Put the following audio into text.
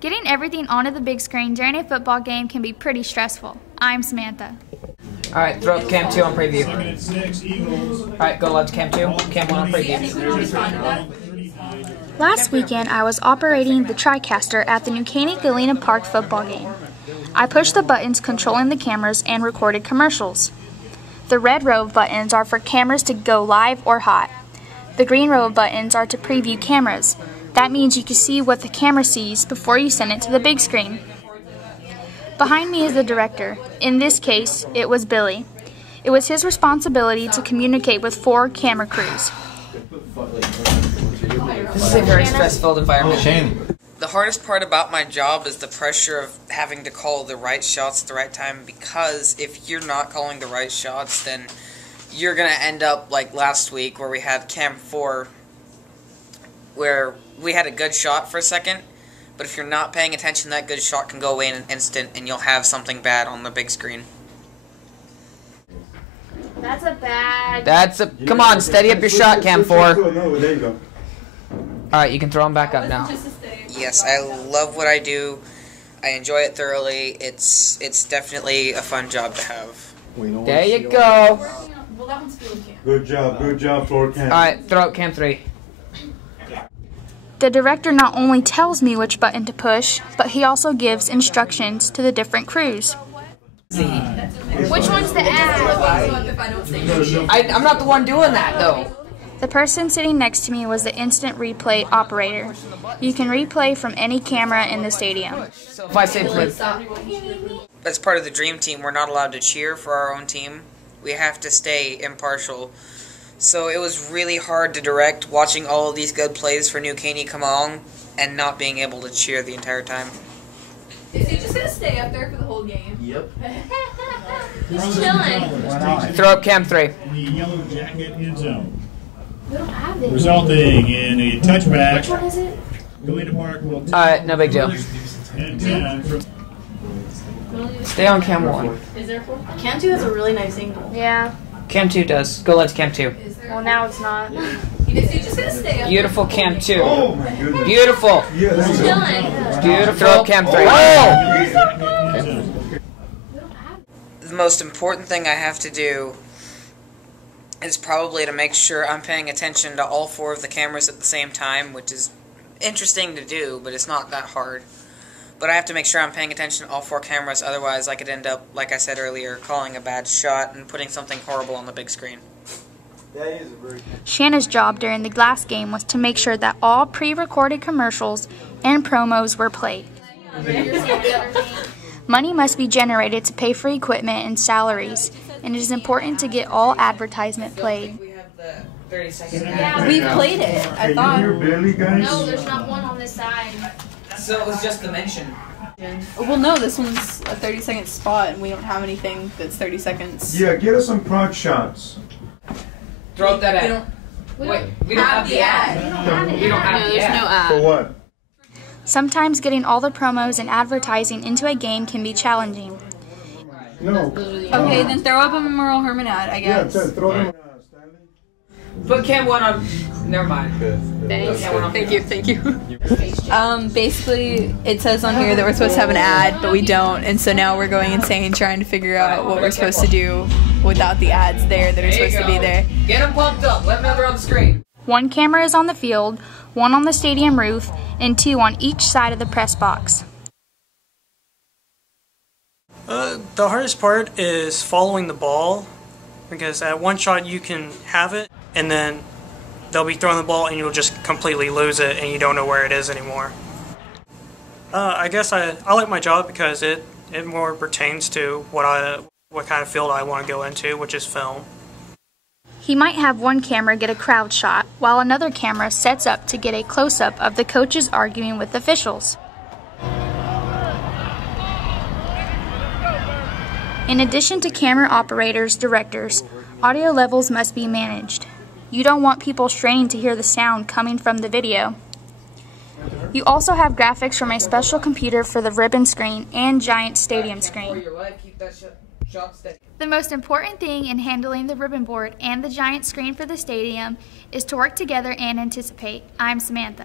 Getting everything onto the big screen during a football game can be pretty stressful. I'm Samantha. All right, throw up cam 2 on preview. All right, go left cam 2, cam 1 on preview. Last weekend, I was operating the Tricaster at the New Caney Galena Park football game. I pushed the buttons controlling the cameras and recorded commercials. The red row of buttons are for cameras to go live or hot. The green row of buttons are to preview cameras. That means you can see what the camera sees before you send it to the big screen. Behind me is the director. In this case, it was Billy. It was his responsibility to communicate with 4 camera crews. This is a very stressful environment. Shane. The hardest part about my job is the pressure of having to call the right shots at the right time, because if you're not calling the right shots, then you're going to end up like last week where we had cam 4 where we had a good shot for a second, but if you're not paying attention, that good shot can go away in an instant and you'll have something bad on the big screen. That's a bad... Come on, steady up your shot, cam 4. No, there you go. Alright, you can throw them back up now. Yes, I love what I do. I enjoy it thoroughly. It's definitely a fun job to have. There you go. Good job, floor cam. Alright, throw up cam 3. The director not only tells me which button to push, but he also gives instructions to the different crews. Which one's the ad? I'm not the one doing that, though. The person sitting next to me was the instant replay operator. You can replay from any camera in the stadium. So if I say play... As part of the Dream Team, we're not allowed to cheer for our own team. We have to stay impartial. So it was really hard to direct watching all of these good plays for New Caney come along and not being able to cheer the entire time. Is he just going to stay up there for the whole game? Yep. He's chilling. Throw up cam 3. The yellow jacket end zone. We don't have it. Resulting in a touchback. Which one is it? Galena Park will Alright, no big deal. Stay on cam 1. Is there 4? Cam 2 has a really nice angle. Yeah. Cam 2 does. Go left cam 2. Well, now it's not. Is he just going to stay up Beautiful cam 2. Oh my goodness. Beautiful. Yeah, there you go. chilling? Beautiful. Throw up cam 3. Oh! The most important thing I have to do is probably to make sure I'm paying attention to all 4 of the cameras at the same time, which is interesting to do, but it's not that hard. But I have to make sure I'm paying attention to all 4 cameras, otherwise I could end up, like I said earlier, calling a bad shot and putting something horrible on the big screen. Shanna's job during the glass game was to make sure that all pre-recorded commercials and promos were played. Money must be generated to pay for equipment and salaries, and it is important to get all advertisement played. We have the 30 seconds. We played it, I thought. Can you hear Billy, guys? No, there's not one on this side. So it was just the mention. Well, no, this one's a 30-second spot, and we don't have anything that's 30 seconds. Yeah, get us some prod shots. Throw up that ad. Wait, we don't have the ad. We don't have the ad. For what? Sometimes getting all the promos and advertising into a game can be challenging. No. Okay, then throw up a Merle Herman ad, I guess. Yeah, throw them. Put cam 1 on. Never mind. Thank you. Basically, it says on here that we're supposed to have an ad, but we don't, and so now we're going insane trying to figure out what we're supposed to do without the ads there that are supposed to be there. Get them pumped up. Let them know they're on the screen. 1 camera is on the field, 1 on the stadium roof, and 2 on each side of the press box. The hardest part is following the ball, because at one shot you can have it, and then they'll be throwing the ball and you'll just completely lose it and you don't know where it is anymore. I guess I like my job because it more pertains to what kind of field I want to go into, which is film. He might have 1 camera get a crowd shot, while another camera sets up to get a close-up of the coaches arguing with officials. In addition to camera operators, directors, audio levels must be managed. You don't want people straining to hear the sound coming from the video. You also have graphics from a special computer for the ribbon screen and giant stadium screen. The most important thing in handling the ribbon board and the giant screen for the stadium is to work together and anticipate. I'm Samantha.